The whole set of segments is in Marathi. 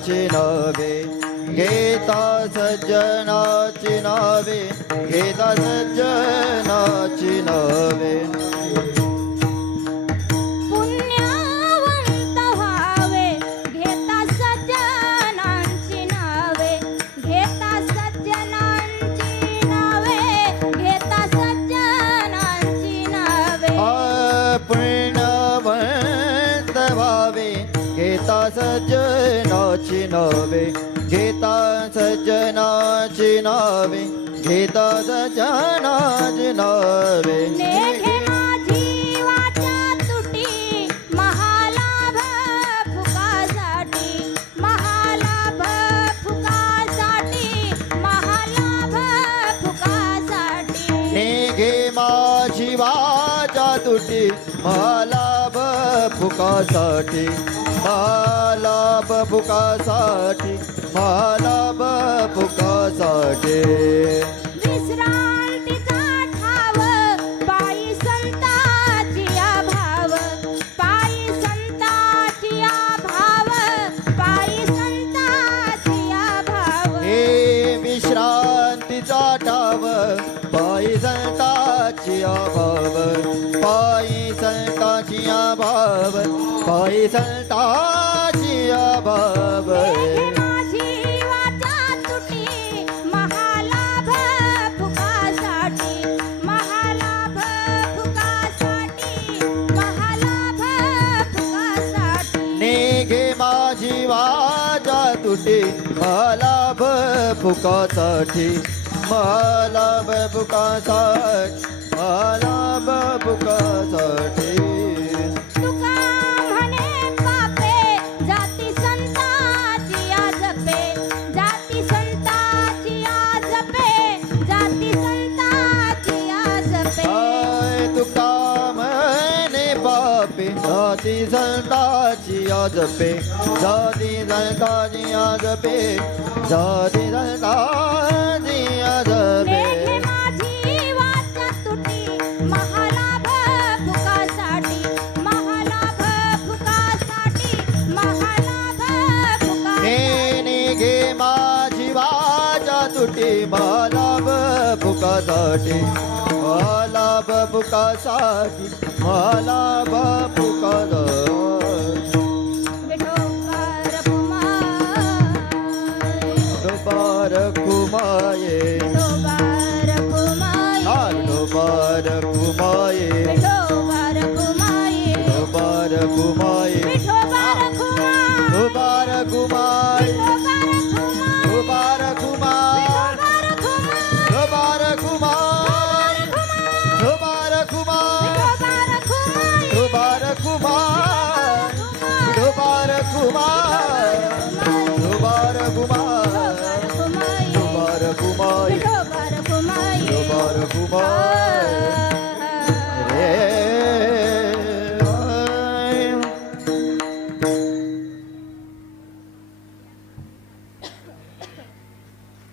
सज्जनाची नवे घेता सज्जनाची नवे घेता सज्जनाची नवे पुण्यवंत व्हावे घेता सज्जनांची नावे घेता सज्जनांची नावे घेता सज्जनांची नावे पुण्यवंत व्हावे घेता सज्जनाची नवे घेता सज्जनाची नावे घेता सज्जनाची नवे नेघे माझी वाचा तुटी महालाभ फुकासाठी महालाभ फुकासाठी महालाभ फुकासाठी नेघे माझी वाचा तुटी महालाभ फुकासाठी महालाभ फुकासाठी महालाभ फुकासाठी विश्रांतीचा ठाव पायी संताची भाव पायी संताची भाव पायी संताची भाव हे विश्रांतीचा ठाव पायी संताची भाव पायी संताची भाव पायी संताची भाव नेघे माझी वाचा तुटी महालाभ फुकासाठी महालाभ फुकासाठी महालाभ फुकासाठी नेघे माझी वाचा तुटी महालाभ फुकासाठी महालाभ फुकासाठी महालाभ फुकासाठी तुका म्हणे पापे जाती संताची जपे जाती संताची जपे जाती संताची जपे हाय तुका म्हणे पापे जाती संताची जपे जाती संताची जपे जाती संताची जपे नेघे माझी वाचा तुटी महालाभ फुकासाठी महालाभ फुकासाठी महालाभ फुकासाठी नेघे माझी वाचा तुटी महालाभ फुकासाठी महालाभ फुकासाठी महालाभ फुकासाठी विठोबार कुमार डोबार कुमाये विठोबार कुमार डोबार कुमाये विठोबार कुमार डोबार कुमाये विठोबार कुमार डोबार कुमाये विठोबार कुमार डोबार कुमार डोबार कुमार डोबार कुमार डोबार कुमार डोबार कुमार डोबार कुमार डोबार कुमार डोबार कुमार रे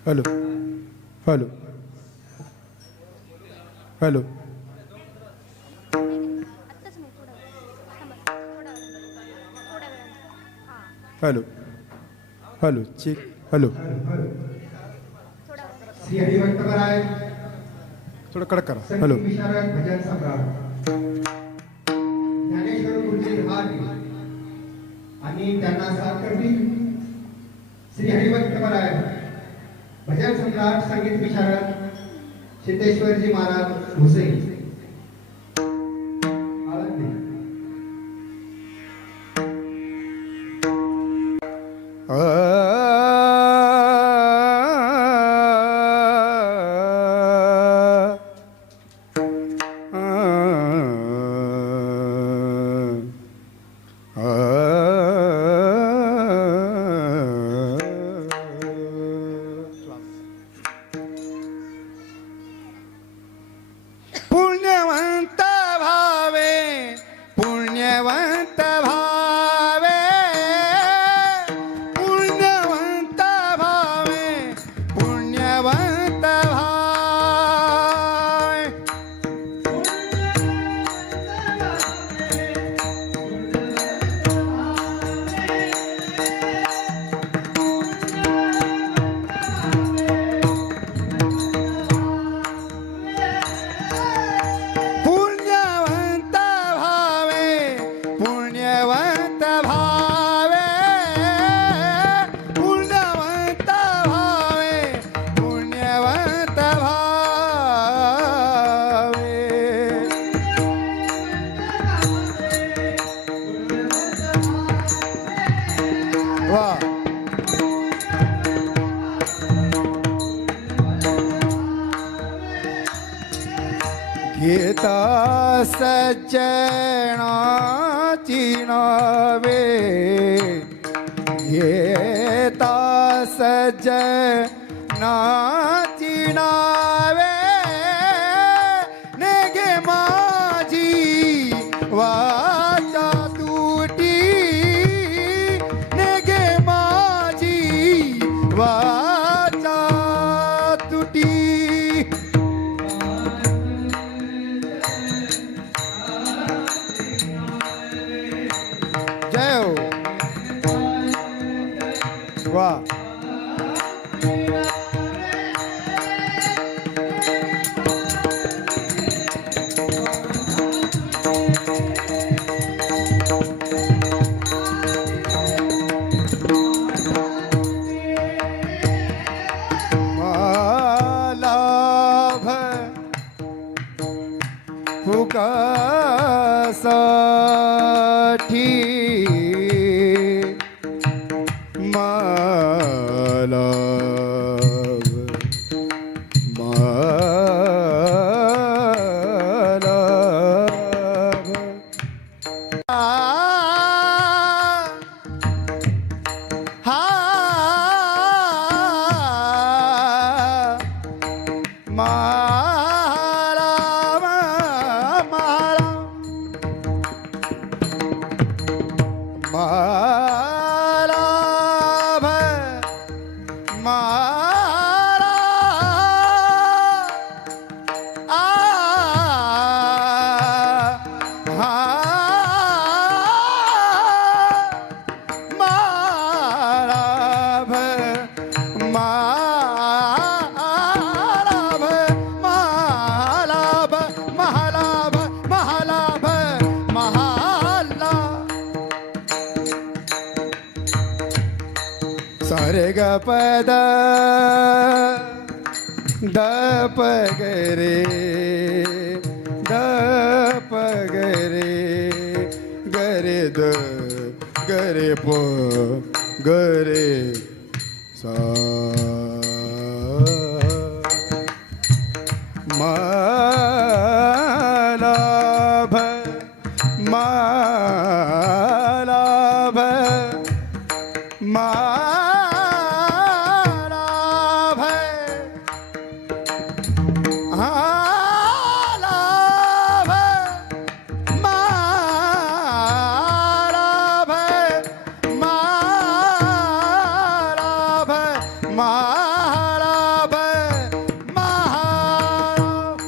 hello hello hello hello hello check hello Shri हरिभक्तपराय थोडं कडक करा हॅलो संगीत विशारद भजन सम्राट ज्ञानेश्वर गुरुजी हारी आणि त्यांना साथ करतील श्री हरिभक्तपराय भजन सम्राट संगीत विशारद सिद्धेश्वरजी महाराज हुसेन आळंदी पुण्य घेता सज्जनाची नावे घेता सज्जनाची नावे नेगे माझी वाचा तुटी नेगे माझी वाचा तुटी जय हो वा लाभ फुकासाठी मालाभ मालाभ हा महाराम महाराम महाराम महाराम महाराम महालाभ महालाभ महालाभ महालाभ महालाभ सारे ग पद द प ग रे द प ग रे ग रे द ग रे प ग रे सा मालाभ मालाभ मालाभ आलाभ मालाभ मालाभ मालाभ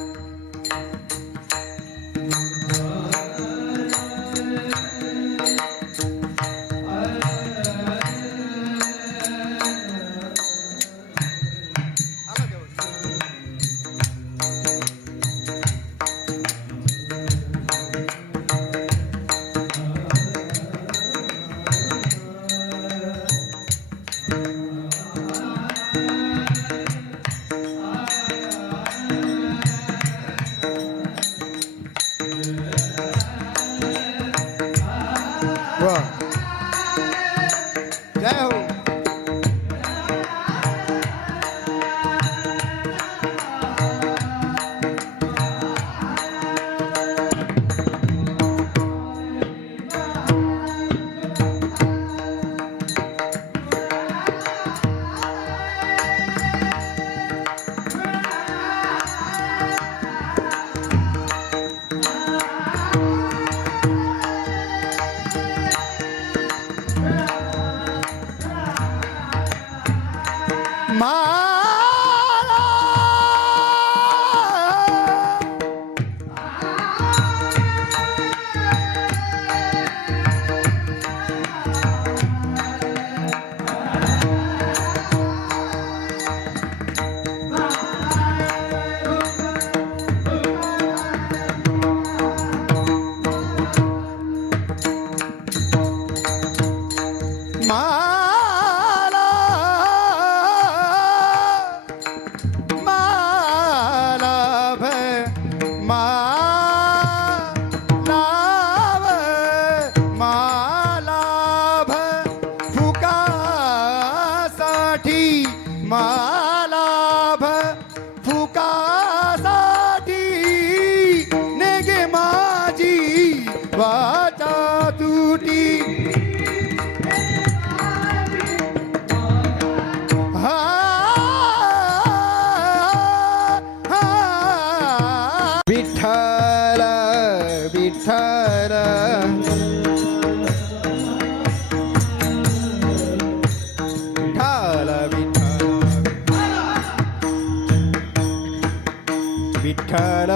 विठ्ठल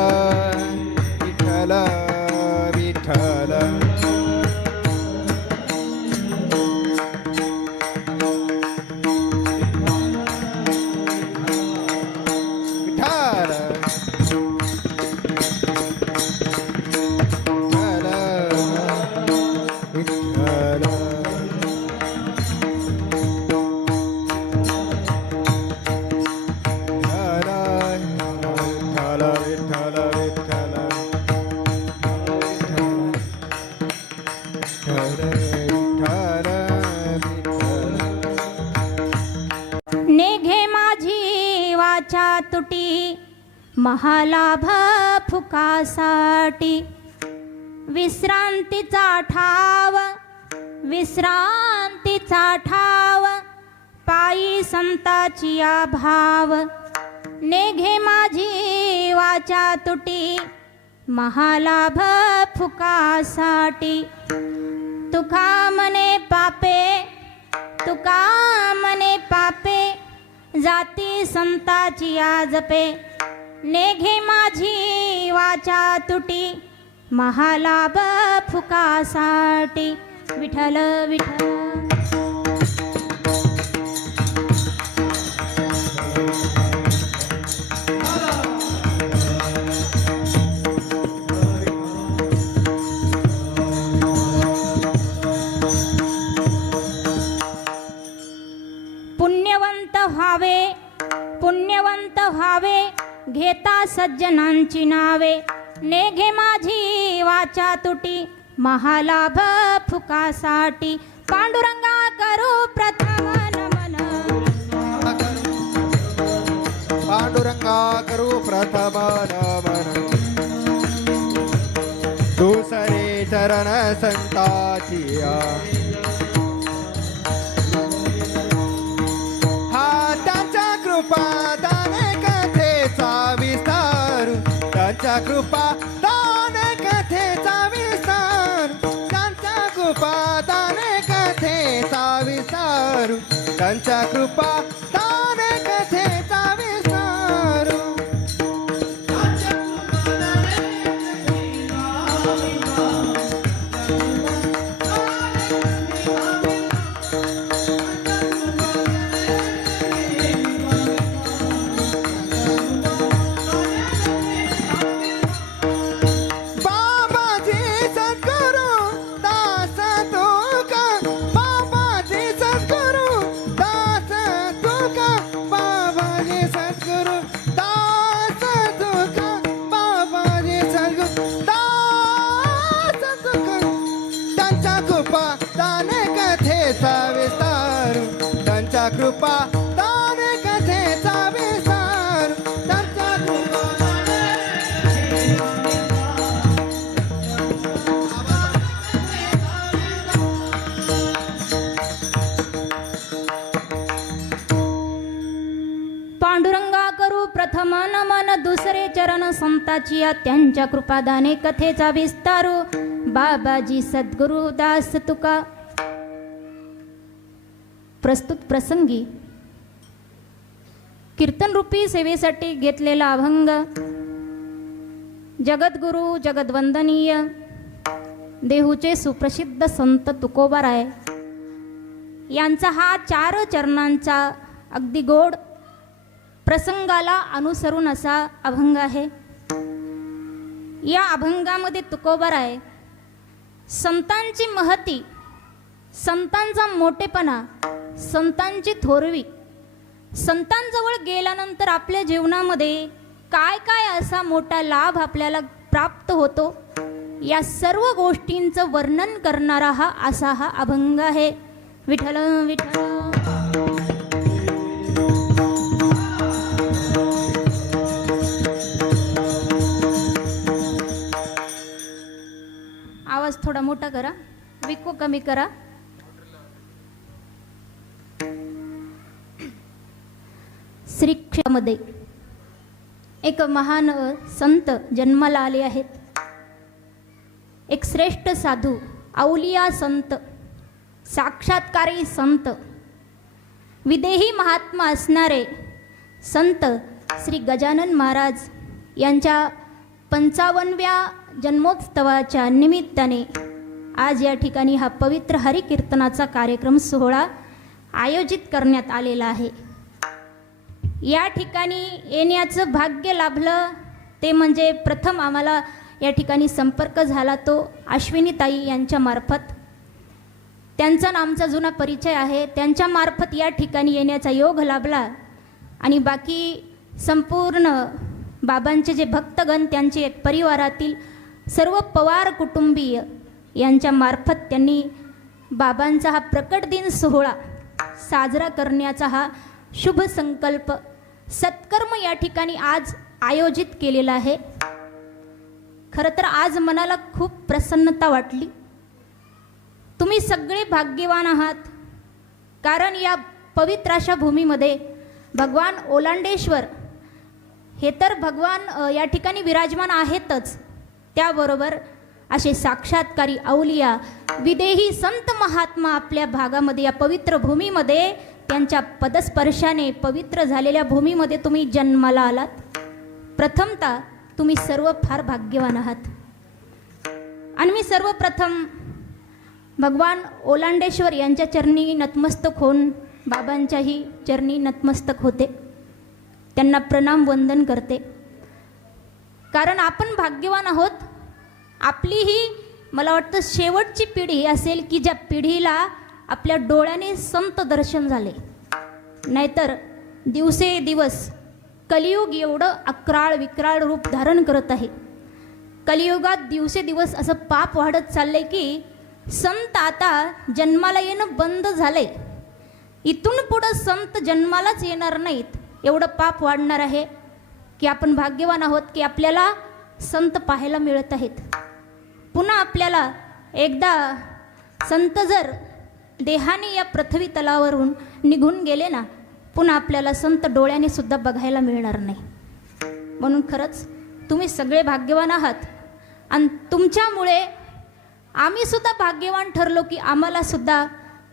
विठ्ठल विठ्ठल नेघे माझी वाचा तुटी महालाभ फुकासाठी विश्रांतीचा ठाव विश्रांतीचा ठाव पायी संताची भाव नेघे माझी वाचा तुटी महालाभ फुकासाठी तुका मने पापे तुका मने पापे जाती संताची जपे नेघे माझी वाचा तुटी महालाभ फुकासाठी विठ्ठल विठ्ठल पुण्यवंत व्हावे घेता सज्जनांची नावे नेघे माझी वाचा तुटी महालाभ फुकासाठी पांडुरंगा करू प्रथम नमन पांडुरंगा करू प्रथम नमन दुसरे चरण संताची कृपा दान कथेचा विस्तार त्यांच्या कृपा दान कथेचा विस्तार त्यांच्या कृपा दान कथेचा विस्तार त्यांच्या कृपा दान कथेचा विस्तार कृपा दान कथेचा विस्तार त्यांच्या पांडुरंगा करू प्रथम नमन दुसरे चरण संताची त्यांच्या कृपादाने कथेचा विस्तारू बाबाजी सद्गुरु दास तुका प्रस्तुत प्रसंगी कीर्तनरूपी सेवेसाठी घेतलेला अभंग जगद्गुरु जगद्वंदनीय देहूचे सुप्रसिद्ध संत तुकोबाराय यांचा हा 4 चरणांचा अगदी गोड प्रसंगाला अनुसरून असा अभंग आहे. या अभंगामध्ये तुकोबाराय संतांची महती, संतांचा मोठेपणा, संतांची थोरवी, संतांजवळ गेल्यानंतर आपल्या जीवनामध्ये काय काय असा मोठा लाभ आपल्याला प्राप्त होतो या सर्व गोष्टींचं वर्णन करणारा हा अभंग आहे. विठ्ठल विठ्ठल आवाज थोडा मोठा करा, विको कमी करा. श्री क्षेत्रामध्ये एक महान संत जन्माला आले आहेत. एक श्रेष्ठ साधू, अवलिया संत, साक्षात्कारी संत, विदेही महात्मा असणारे संत श्री गजानन महाराज यांच्या 55व्या जन्मोत्सवाच्या निमित्ताने आज या ठिकाणी हा पवित्र हरिकीर्तनाचा कार्यक्रम सोहळा आयोजित करण्यात आलेला आहे. या ठिकाणी येण्याचं भाग्य लाभलं ते म्हणजे प्रथम आम्हाला या ठिकाणी संपर्क झाला तो अश्विनीताई यांच्या मार्फत. त्यांचा आणि आमचा जुना परिचय आहे. त्यांच्या मार्फत या ठिकाणी येण्याचा योग लाभला आणि बाकी संपूर्ण बाबांचे जे भक्तगण त्यांचे परिवारातील सर्व पवार कुटुंबीय यांच्या मार्फत त्यांनी बाबांचा हा प्रकट दिन सोहळा साजरा करण्याचा हा शुभ संकल्प सत्कर्म या ठिकाणी आज आयोजित केलेला आहे. खरं तर आज मनाला खूप प्रसन्नता वाटली. तुम्ही सगळे भाग्यवान आहात, कारण या पवित्र अशा भूमीमध्ये भगवान ओलांडेश्वर हे तर भगवान या ठिकाणी विराजमान आहेतच, त्याबरोबर असे साक्षात्कारी अवलिया विदेही संत महात्मा आपल्या भागामध्ये या पवित्र भूमीमध्ये त्यांच्या पदस्पर्शाने पवित्र झालेल्या भूमीमध्ये तुम्ही जन्माला आलात. प्रथमतः तुम्ही सर्व फार भाग्यवान आहात. आणि मी सर्वप्रथम भगवान ओलांडेश्वर यांच्या चरणी नतमस्तक होऊन बाबांच्याही चरणी नतमस्तक होते. त्यांना प्रणाम वंदन करते. कारण आपण भाग्यवान आहोत. आपली ही मला वाटतं शेवटची पिढी असेल की ज्या पिढीला आपल्या डोळ्याने संत दर्शन झाले. नाहीतर दिवसेदिवस कलियुग एवढं अक्राळ विक्राळ रूप धारण करत आहे. कलियुगात दिवसेदिवस असं पाप वाढत चाललंय की संत आता जन्माला येणं बंद झालंय. इथून पुढं संत जन्मालाच येणार नाहीत, एवढं पाप वाढणार आहे. की आपण भाग्यवान आहोत की आपल्याला संत पाहायला मिळत आहेत. पुन्हा आपल्याला एकदा संत जर देहाने या पृथ्वी तलावरून निघून गेले ना, पुन्हा आपल्याला संत डोळ्याने सुद्धा बघायला मिळणार नाही. म्हणून खरंच तुम्ही सगळे भाग्यवान आहात. आणि तुमच्यामुळे आम्ही सुद्धा भाग्यवान ठरलो की आम्हाला सुद्धा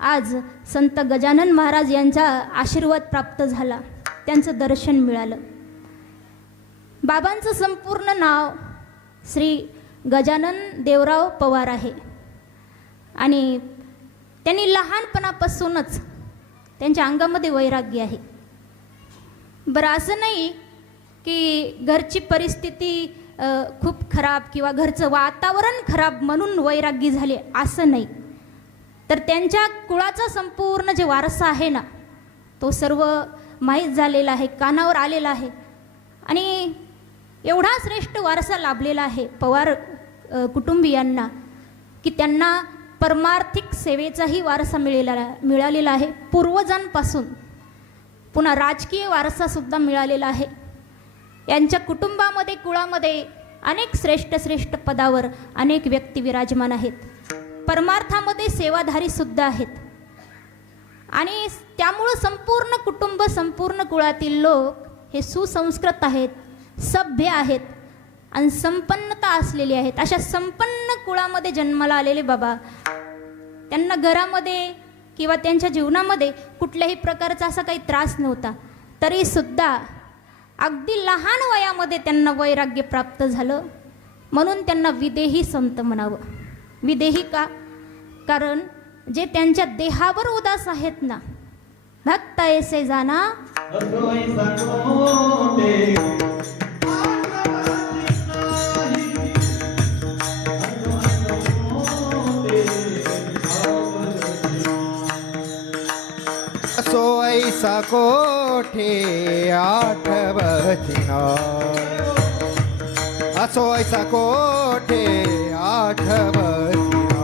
आज संत गजानन महाराज यांचा आशीर्वाद प्राप्त झाला, त्यांचं दर्शन मिळालं. बाबांचं संपूर्ण नाव श्री गजानन देवराव पवार आहे. आणि त्यांनी लहानपणापासूनच त्यांच्या अंगामध्ये वैराग्य आहे. बरं, असं नाही की घरची परिस्थिती खूप खराब किंवा घरचं वातावरण खराब म्हणून वैराग्य झाले, असं नाही. तर त्यांच्या कुळाचा संपूर्ण जे वारसा आहे ना, तो सर्व माहीत झालेला आहे, कानावर आलेला आहे. आणि एवढा श्रेष्ठ वारसा लाभलेला आहे पवार कुटुंबियांना की त्यांना परमार्थिक सेवेचाही वारसा मिळालेला आहे पूर्वजांपासून. पुन्हा राजकीय वारसासुद्धा मिळालेला आहे. यांच्या कुटुंबामध्ये कुळामध्ये अनेक श्रेष्ठ पदावर अनेक व्यक्ती विराजमान आहेत. परमार्थामध्ये सेवाधारीसुद्धा आहेत. आणि त्यामुळं संपूर्ण कुटुंब संपूर्ण कुळातील लोक हे सुसंस्कृत आहेत, सभ्य आहेत आणि संपन्नता असलेली आहेत. अशा संपन्न कुळामध्ये जन्माला आलेले बाबा, त्यांना घरामध्ये किंवा त्यांच्या जीवनामध्ये कुठल्याही प्रकारचा असा काही त्रास नव्हता. तरीसुद्धा अगदी लहान वयामध्ये त्यांना वैराग्य प्राप्त झालं. म्हणून त्यांना विदेही संत म्हणावं. विदेही का? कारण जे त्यांच्या देहावर उदास आहेत ना, भक्त ऐसे जाना असो ऐसा कोठे आठवती ना, असो ऐसा कोठे आठवती ना.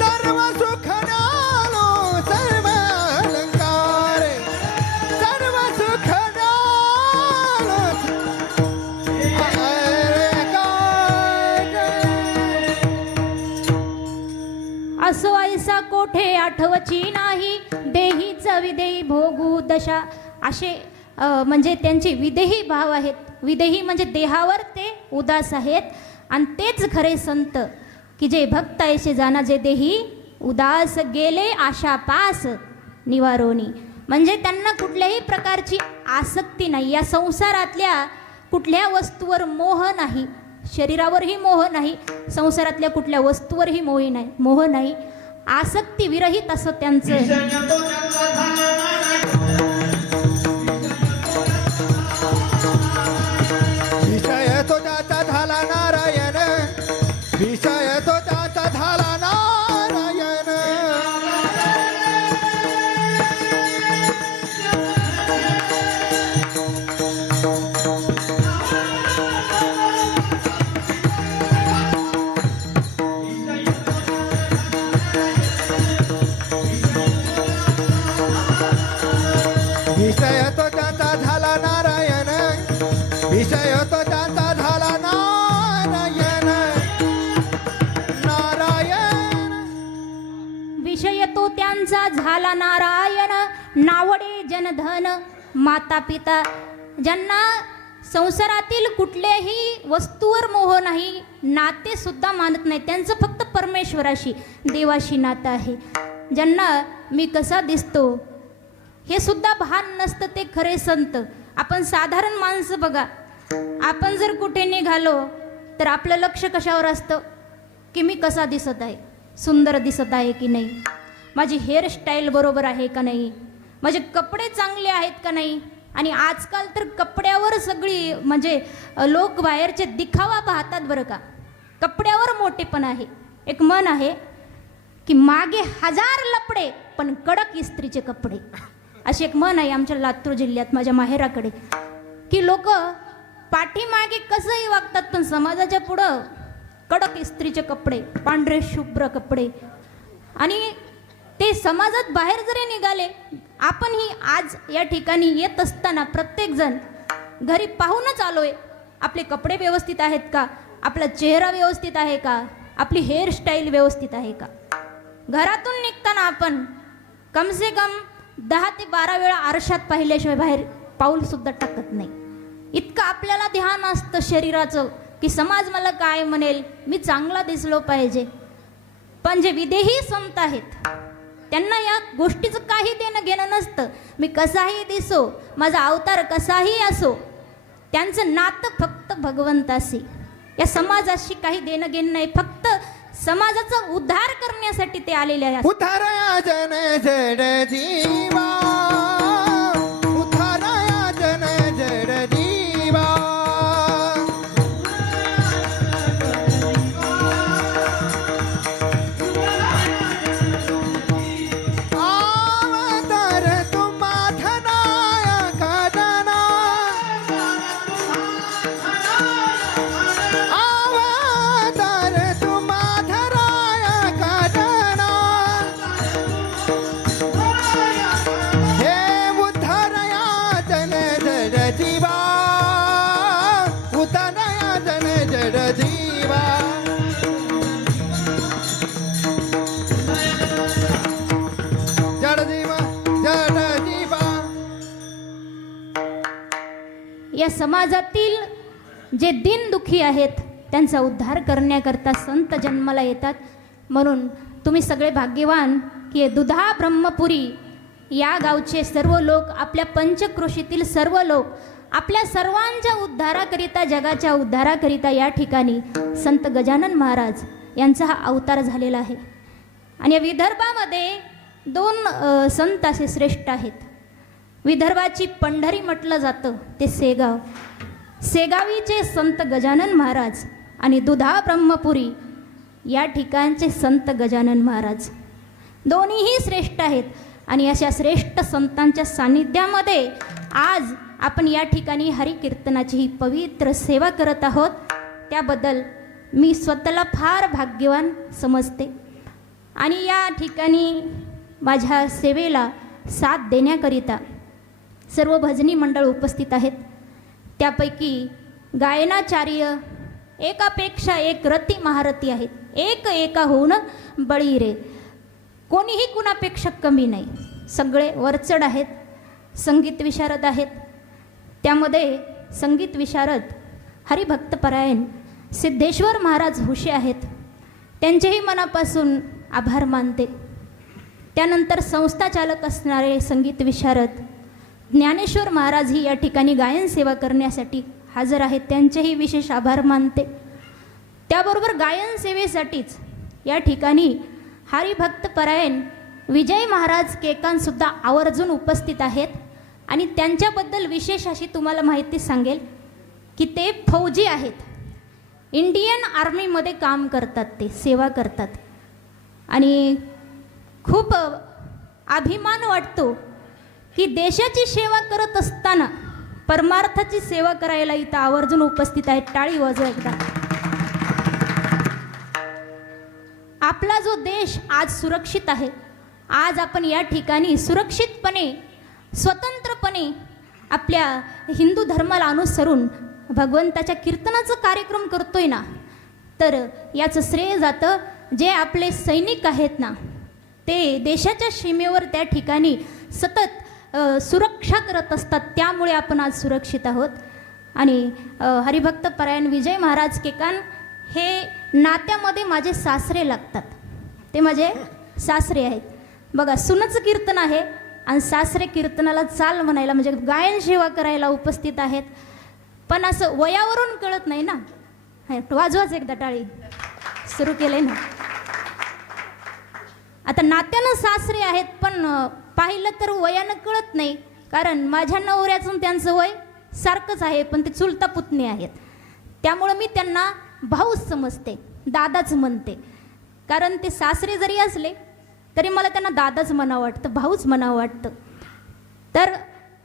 सर्व सुख नालो ऐसा कोठे आठवची नाही, देहीच विदेही भोगू दशा. असे म्हणजे त्यांचे विदेही भाव आहेत. विदेही म्हणजे देहावर ते उदास आहेत. आणि तेच खरे संत की जे भक्त ऐसे जाना जे देही उदास, गेले आशा पास निवारोनी. म्हणजे त्यांना कुठल्याही प्रकारची आसक्ती नाही, या संसारातल्या कुठल्या वस्तूवर मोह नाही, शरीरावरही मोह नाही, संसारातल्या कुठल्या वस्तूवरही मोह नाही. आसक्ती विरहित असं त्यांचं. विषय तो त्याचा झाला नारायण, विषय तो त्याचा झाला नारायण. विषय तो त्याचा झाला नारायण, विषय तो त्याचा झाला नारायण. नारायण विषय तो त्यांचा झाला नारायण. नावडे जनधन माता पिता. ज्यांना संसारातील कुठल्याही वस्तूवर मोह नाही, नाते सुद्धा मानत नाही, त्यांचं फक्त परमेश्वराशी देवाशी नातं आहे. ज्यांना मी कसा दिसतो हे सुद्धा भान नसतं, ते खरे संत. आपण साधारण माणसं बघा, आपण जर कुठे निघालो तर आपलं लक्ष कशावर असतं की मी कसा दिसत आहे, सुंदर दिसत आहे की नाही, माझी हेअरस्टाईल बरोबर आहे का नाही, माझे कपडे चांगले आहेत का नाही. आणि आजकाल तर कपड्यावर सगळी म्हणजे लोक बाहेरचे दिखावा पाहतात बरं का, कपड्यावर मोठेपण आहे. एक म्हण आहे की मागे 1000 लपडे पण कडक इस्त्रीचे कपडे, अशी एक म्हण आहे आमच्या लातूर जिल्ह्यात माझ्या माहेराकडे. की लोक पाठीमागे कसंही वागतात पण समाजाच्या पुढं कडक इस्त्रीचे कपडे, पांढरे शुभ्र कपडे. आणि ते समाजात बाहेर जरी निघाले, आपणही आज या ठिकाणी येत असताना प्रत्येकजण घरी पाहूनच आलोय, आपले कपडे व्यवस्थित आहेत का, आपला चेहरा व्यवस्थित आहे का, आपली हेअरस्टाईल व्यवस्थित आहे का. घरातून निघताना आपण कम से कम 10 ते 12 वेळा आरशात पाहिल्याशिवाय बाहेर पाऊल सुद्धा टाकत नाही. इतकं आपल्याला ध्यान असतं शरीराचं की समाज मला काय म्हणेल, मी चांगला दिसलो पाहिजे. पण जे विदेही संत आहेत त्यांना या गोष्टीचं काही देणं घेणं नसतं. मी कसाही दिसो, माझा अवतार कसाही असो, त्यांचं नातं फक्त भगवंताशी, या समाजाशी काही देणं घेणं नाही. फक्त समाजाचा उद्धार करण्यासाठी ते आलेले आहेत. उद्धारया जन जड जीवा, उद्धारया जन जड जीवा. अवतार तुम्हा धनायका जना, अवतार तुम्हा धरायका जना. हे उद्धारया जन जड जीवा, उद्धारया जन जड जीवा. जड जीवा, जड जीवा. या समाजातील जे दीनदुखी आहेत त्यांचा उद्धार करण्याकरता संत जन्माला येतात. म्हणून तुम्ही सगळे भाग्यवान की दुधा ब्रह्मपुरी या गावचे सर्व लोक, आपल्या पंचक्रोशीतील सर्व लोक, आपल्या सर्वांच्या उद्धाराकरिता, जगाच्या उद्धाराकरिता या ठिकाणी संत गजानन महाराज यांचा हा अवतार झालेला आहे. आणि या विदर्भामध्ये 2 संत असे श्रेष्ठ आहेत. विदर्भाची पंढरी म्हटलं जातं ते सेगाव, सेगावीचे संत गजानन महाराज आणि दुधा ब्रह्मपुरी या ठिकाणचे संत गजानन महाराज. दोन्हीही श्रेष्ठ आहेत. आणि अशा श्रेष्ठ संतांच्या सान्निध्यामध्ये आज आपण या ठिकाणी हरिकीर्तनाची ही पवित्र सेवा करत आहोत. त्याबद्दल मी स्वतःला फार भाग्यवान समजते. आणि या ठिकाणी माझ्या सेवेला साथ देण्याकरिता सर्व भजनी मंडळ उपस्थित आहेत. त्यापैकी गायनाचार्य एकापेक्षा एक रती महारथी आहेत. एक एका होऊन बळी रे. कोणीही कुणापेक्षा कमी नाही, सगळे वरचढ आहेत. संगीत विशारद आहेत, त्यामध्ये संगीत विशारद हरिभक्तपरायण सिद्धेश्वर महाराज हुशे आहेत, त्यांचेही मनापासून आभार मानते. त्यानंतर संस्था चालक असणारे संगीत विशारद ज्ञानेश्वर महाराजही या ठिकाणी गायन सेवा करण्यासाठी हजर आहेत, त्यांचेही विशेष आभार मानते. त्याबरोबर गायन सेवेसाठीच या ठिकाणी हरिभक्तपरायण विजय महाराज केकांसुद्धा आवर्जून उपस्थित आहेत. आणि त्यांच्याबद्दल विशेष अशी तुम्हाला माहिती सांगेल की ते फौजी आहेत, इंडियन आर्मीमध्ये काम करतात, ते सेवा करतात. आणि खूप अभिमान वाटतो की देशाची सेवा करत असताना परमार्थाची सेवा करायला इथं आवर्जून उपस्थित आहेत. टाळी वाजवा एकदा. आपला जो देश आज सुरक्षित आहे, आज आपण या ठिकाणी सुरक्षितपणे स्वतंत्रपणे आपल्या हिंदू धर्माला अनुसरून भगवंताच्या कीर्तनाचं कार्यक्रम करतोय ना, तर याचं श्रेय जातं जे आपले सैनिक आहेत ना, ते देशाच्या सीमेवर त्या ठिकाणी सतत सुरक्षा करत असतात, त्यामुळे आपण आज सुरक्षित आहोत. आणि हरिभक्तपरायण विजय महाराज केकान हे नात्यामध्ये माझे सासरे लागतात, ते माझे सासरे आहेत. बघा, सुनचं कीर्तन आहे आणि सासरे कीर्तनाला चाल म्हणायला म्हणजे गायन सेवा करायला उपस्थित आहेत. पण असं वयावरून कळत नाही ना. वाजवाच एकदा टाळी. सुरू केले ना. आता नात्यानं सासरे आहेत, पण पाहिलं तर वयानं कळत नाही, कारण माझ्या नवऱ्याचं त्यांचं वय सारखंच आहे, पण ते चुलता पुतणे आहेत. त्यामुळं मी त्यांना भाऊच समजते, दादाच म्हणते. कारण ते सासरे जरी असले तरी मला त्यांना दादाच म्हणावं वाटतं, भाऊच म्हणावं वाटतं. तर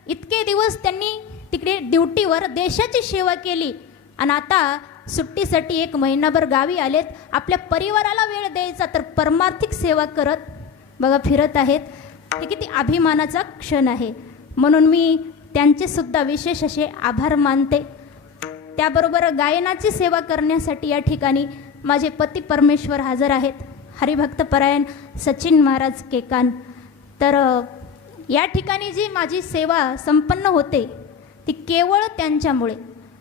इतके दिवस त्यांनी तिकडे ड्युटीवर देशाची सेवा केली आणि आता सुट्टीसाठी 1 महिनाभर गावी आलेत. आपल्या परिवाराला वेळ द्यायचा तर परमार्थिक सेवा करत बघा फिरत आहेत. हे किती अभिमानाचा क्षण आहे. म्हणून मी त्यांचे सुद्धा विशेष असे आभार मानते. त्याबरोबर गायनाची सेवा करण्यासाठी या ठिकाणी माझे पती परमेश्वर हजर आहेत, हरिभक्तपरायण सचिन महाराज केकान. तर या ठिकाणी जी माझी सेवा संपन्न होते ती केवळ त्यांच्यामुळे.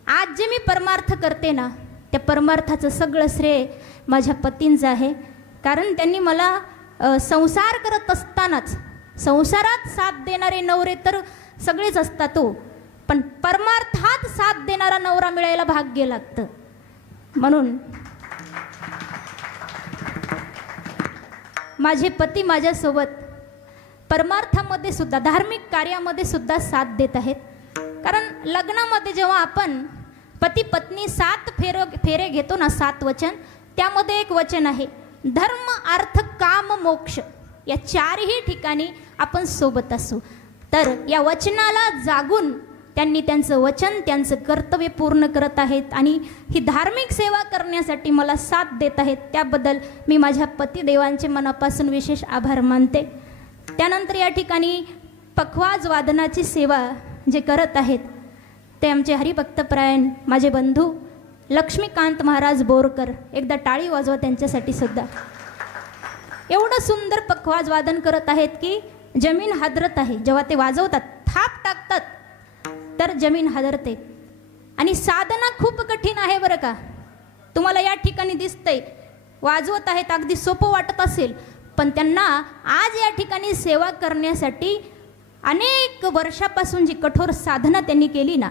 आज जे मी परमार्थ करते ना, त्या परमार्थाचं सगळं श्रेय माझ्या पतींचं आहे. कारण त्यांनी मला संसार करत असतानाच, संसारात साथ देणारे नवरे तर सगळेच असतात हो, पण परमार्थात साथ देणारा नवरा मिळायला भाग्य लागतं. म्हणून माझे पती माझ्यासोबत परमार्थामध्ये सुद्धा, धार्मिक कार्यामध्ये सुद्धा साथ देत आहेत. कारण लग्नामध्ये जेव्हा आपण पती पत्नी 7 फेरे घेतो ना, 7 वचन, त्यामध्ये एक वचन आहे धर्म अर्थ काम मोक्ष. या 4ही ठिकाणी आपण सोबत असू. तर या वचनाला जागून त्यांनी त्यांचं वचन, त्यांचं कर्तव्य पूर्ण करत आहेत आणि ही धार्मिक सेवा करण्यासाठी मला साथ देत आहेत. त्याबद्दल मी माझ्या पतिदेवांचे मनापासून विशेष आभार मानते. त्यानंतर या ठिकाणी पखवाज वादनाची सेवा जे करत आहेत ते आमचे हरिभक्तपरायण माझे बंधू लक्ष्मीकांत महाराज बोरकर. एकदा टाळी वाजवा त्यांच्यासाठी सुद्धा. एवढं सुंदर पखवाज वादन करत आहेत की जमीन हादरत आहे. जेव्हा ते वाजवतात, थाप टाकतात, तर जमीन हादरते. आणि साधना खूप कठीण आहे बरं का. तुम्हाला या ठिकाणी दिसतंय वाजवत आहेत, अगदी सोपं वाटत असेल, पण त्यांना आज या ठिकाणी सेवा करण्यासाठी अनेक वर्षापासून जी कठोर साधना त्यांनी केली ना,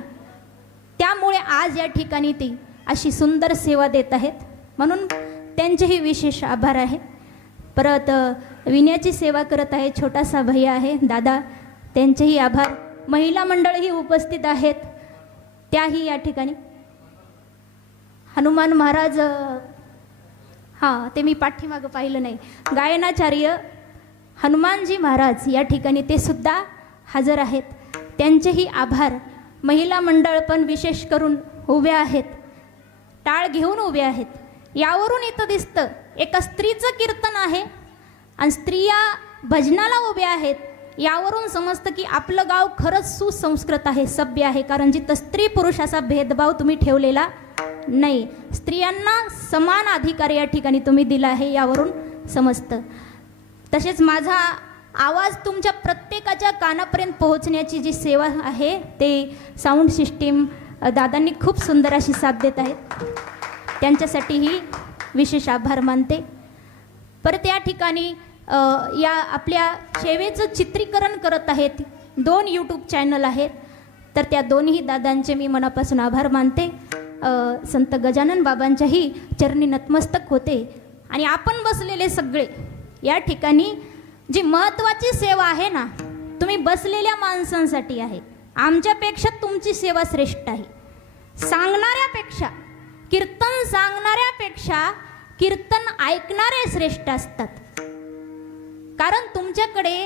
त्यामुळे आज या ठिकाणी ती अशी सुंदर सेवा देत आहेत. म्हणून त्यांचेही विशेष आभार आहे. परत विण्याची सेवा करत आहे छोटासा भैया आहे दादा, त्यांचेही आभार. महिला मंडळही उपस्थित आहेत, त्याही या ठिकाणी. हनुमान महाराज, हां ते मी पाठीमागं पाहिलं नाही, गायनाचार्य हनुमानजी महाराज या ठिकाणी ते सुद्धा हजर आहेत, त्यांचेही आभार. महिला मंडळ पण विशेष करून उभे आहेत, टाळ घेऊन उभे आहेत. यावरून इथं दिसतं एका स्त्रीचं कीर्तन आहे आणि स्त्रिया भजनाला उभ्या आहेत. यावरून समजतं की आपलं गाव खरंच सुसंस्कृत आहे, सभ्य आहे. कारण जिथं स्त्री पुरुष असा भेदभाव तुम्ही ठेवलेला नाही, स्त्रियांना समान अधिकार या ठिकाणी तुम्ही दिला आहे, यावरून समजतं. तसेच माझा आवाज तुमच्या प्रत्येकाच्या कानापर्यंत पोहोचण्याची जी सेवा आहे ते साऊंड सिस्टीम दादांनी खूप सुंदर अशी साथ देत आहेत, त्यांच्यासाठीही विशेष आभार मानते. परत या ठिकाणी या आपल्या सेवेचं चित्रीकरण करत आहेत 2 यूट्यूब चॅनल आहेत, तर त्या दोन्ही दादांचे मी मनापासून आभार मानते. संत गजानन बाबांच्याही चरणी नतमस्तक होते. आणि आपण बसलेले सगळे या ठिकाणी जी महत्त्वाची सेवा आहे ना, तुम्ही बसलेल्या माणसांसाठी आहे. आमच्यापेक्षा तुमची सेवा श्रेष्ठ आहे. सांगणाऱ्यापेक्षा, कीर्तन सांगणाऱ्यापेक्षा कीर्तन ऐकणारे श्रेष्ठ असतात. कारण तुमच्याकडे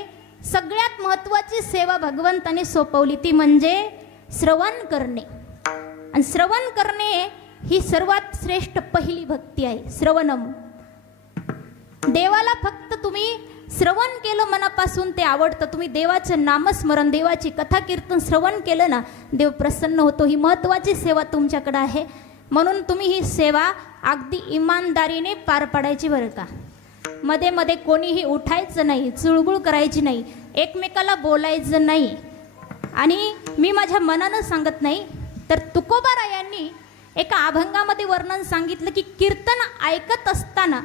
सगळ्यात महत्त्वाची सेवा भगवंताने सोपवली, ती म्हणजे श्रवण करणे. आणि श्रवण करणे ही सर्वात श्रेष्ठ पहिली भक्ती आहे. श्रवणम, देवाला फक्त तुम्ही श्रवण केलं मनापासून ते आवडतं. तुम्ही देवाचं नामस्मरण, देवाची कथा कीर्तन श्रवण केलं ना, देव प्रसन्न होतो. ही महत्त्वाची सेवा तुमच्याकडे आहे. म्हणून तुम्ही ही सेवा अगदी इमानदारीने पार पाडायची बरं का. मध्ये मध्ये कोणीही उठायचं नाही, चुळबुळ करायची नाही, एकमेकाला बोलायचं नाही. आणि मी माझ्या मनानं सांगत नाही, तर तुकोबारायांनी एका अभंगामध्ये वर्णन सांगितलं की कीर्तन ऐकत असताना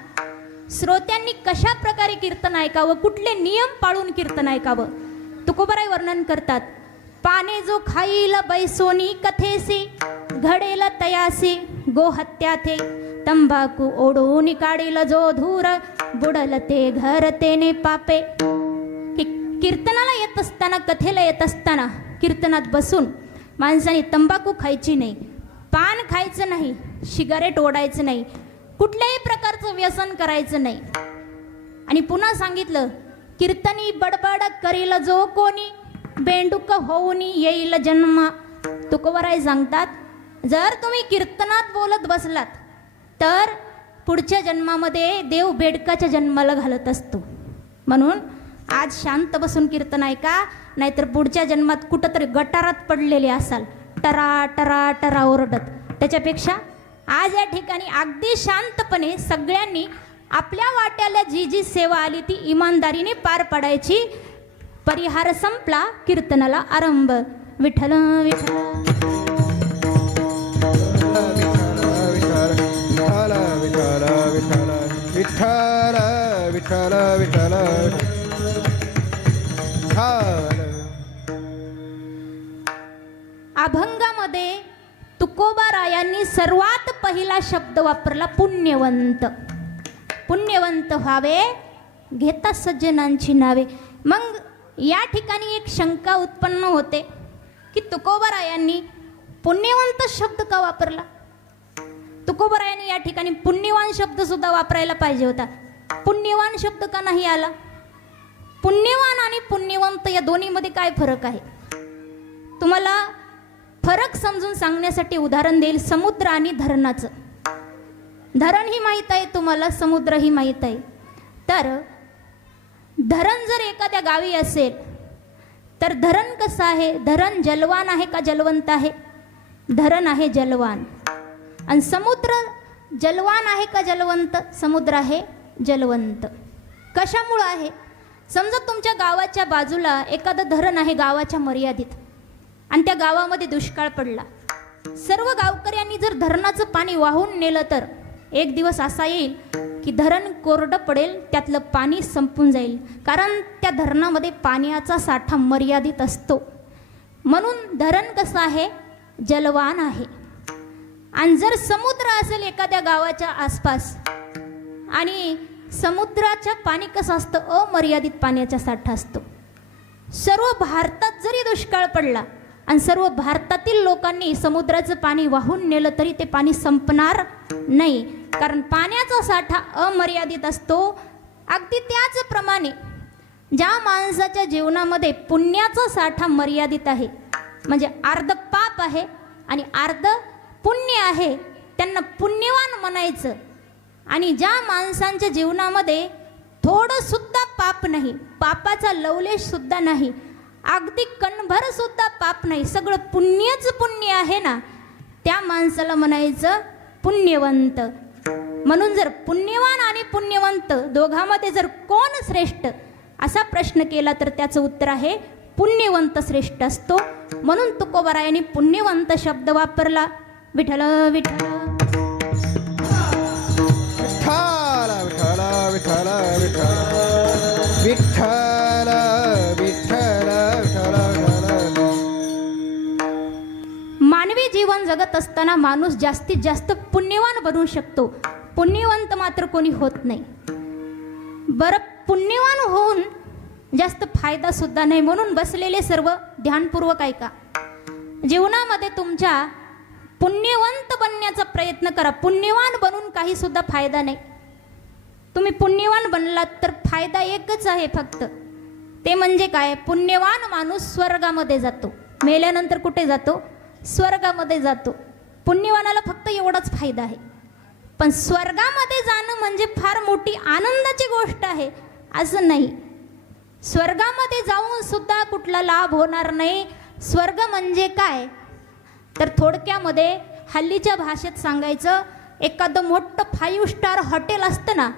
श्रोत्यांनी कशा प्रकारे कीर्तन ऐकावं, कुठले नियम पाळून कीर्तन ऐकावं. तुकोबाराय वर्णन करतात, पाने जो खाईल बैसोनी कथेसी, घडेल तयासी गोहत्या थे, तंबाखू ओढून काढील जो धूर, बुडल ते घर तेने पापे. कीर्तनाला येत असताना, कथेला येत असताना कीर्तनात बसून माणसाने तंबाखू खायची नाही, पान खायचं नाही, सिगारेट ओढायचं नाही, कुठल्याही प्रकारचं व्यसन करायचं नाही. आणि पुन्हा सांगितलं, कीर्तनी बडबड करील जो कोणी, बेंडूक होऊन येईल जन्म. तुकोबाराय सांगतात, जर तुम्ही कीर्तनात बोलत बसलात तर पुढच्या जन्मामध्ये देव बेडकाच्या जन्माला घालत असतो. म्हणून आज शांत बसून कीर्तन ऐका, नाहीतर पुढच्या जन्मात कुठंतरी गटारात पडलेले असाल, टरा टरा टरा ओरडत. त्याच्यापेक्षा आज या ठिकाणी अगदी शांतपणे सगळ्यांनी आपल्या वाट्याला जी जी सेवा आली ती इमानदारीने पार पाडायची. परिहार संपला, कीर्तनाला आरंभ. विठ्ठल विठ्ठल विठ्ठल विठ्ठल विठ्ठल. अभंगामध्ये तुकोबारायांनी सर्वात पहिला शब्द वापरला पुण्यवंत. पुण्यवंत व्हावे घेता सज्जनांची नावे. मग या ठिकाणी एक शंका उत्पन्न होते की तुकोबारायांनी पुण्यवंत शब्द का वापरला. तुकोबारायांनी या ठिकाणी पुण्यवान शब्द सुद्धा वापरायला पाहिजे होता. पुण्यवान शब्द का नाही आला. पुण्यवान आणि पुण्यवंत या दोन्हीमध्ये काय फरक आहे, तुम्हाला फरक समजून सांगण्यासाठी उदाहरण देईल. समुद्र आणि धरणाचं. धरण ही माहीत आहे तुम्हाला, समुद्रही माहीत आहे. तर धरण जर एखाद्या गावी असेल तर धरण कसं आहे, धरण जलवान आहे का जलवंत आहे. धरण आहे जलवान. आणि समुद्र जलवान आहे का जलवंत. समुद्र आहे जलवंत. कशामुळं आहे, समजा तुमच्या गावाच्या बाजूला एखादं धरण आहे गावाच्या मर्यादित, आणि त्या गावामध्ये दुष्काळ पडला. सर्व गावकऱ्यांनी जर धरणाचं पाणी वाहून नेलं तर एक दिवस असा येईल की धरण कोरडं पडेल, त्यातलं पाणी संपून जाईल. कारण त्या धरणामध्ये पाण्याचा साठा मर्यादित असतो. म्हणून धरण कसं आहे, जलवान आहे. आणि जर समुद्र असेल एखाद्या गावाच्या आसपास, आणि समुद्राचं पाणी कसं असतं, अमर्यादित पाण्याचा साठा असतो. सर्व भारतात जरी दुष्काळ पडला आणि सर्व भारतातील लोकांनी समुद्राचं पाणी वाहून नेलं तरी ते पाणी संपणार नाही, कारण पाण्याचा साठा अमर्यादित असतो. अगदी त्याचप्रमाणे ज्या माणसाच्या जीवनामध्ये पुण्याचा साठा मर्यादित आहे, म्हणजे अर्ध पाप आहे आणि अर्ध पुण्य आहे, त्यांना पुण्यवान म्हणायचं. आणि ज्या माणसांच्या जीवनामध्ये थोडं सुद्धा पाप नाही, पापाचा लवलेश सुद्धा नाही, अगदी कणभर सुद्धा पाप नाही, सगळं पुण्यच पुण्य आहे ना, त्या माणसाला म्हणायचं पुण्यवंत. म्हणून जर पुण्यवान आणि आणि पुण्यवंत दोघांमध्ये जर कोण श्रेष्ठ असा प्रश्न केला तर त्याचं उत्तर आहे पुण्यवंत श्रेष्ठ असतो. म्हणून तुकोबारायांनी पुण्यवंत शब्द वापरला. विठ्ठल विठ्ठल विठ्ठल विठ्ठल विठ्ठल विठ्ठल विठ्ठल विठ्ठल विठ्ठल. मानवी जीवन जगत असताना माणूस जास्तीत जास्त पुण्यवान बनू शकतो, पुण्यवंत मात्र कोणी होत नाही. बरं, पुण्यवान होऊन जास्त फायदा सुद्धा नाही. म्हणून बसलेले सर्व ध्यानपूर्वक ऐका. जीवनामध्ये तुमच्या पुण्यवंत बनण्याचा प्रयत्न करा. पुण्यवान बनून काही सुद्धा फायदा नाही. तुम्ही पुण्यवान बनलात तर फायदा एकच आहे फक्त, ते म्हणजे काय? पुण्यवान माणूस स्वर्गामध्ये जातो. मेल्यानंतर कुठे जातो? स्वर्गामध्ये जातो. पुण्यवानाला फक्त एवढाच फायदा आहे. पण स्वर्गामध्ये जाणं म्हणजे फार मोठी आनंदाची गोष्ट आहे असं नाही. स्वर्गामध्ये जाऊन सुद्धा कुठला लाभ होणार नाही. स्वर्ग म्हणजे काय तर थोडक्यामध्ये हल्लीच्या भाषेत सांगायचं, एखादं मोठं 5 स्टार हॉटेल असतं ना,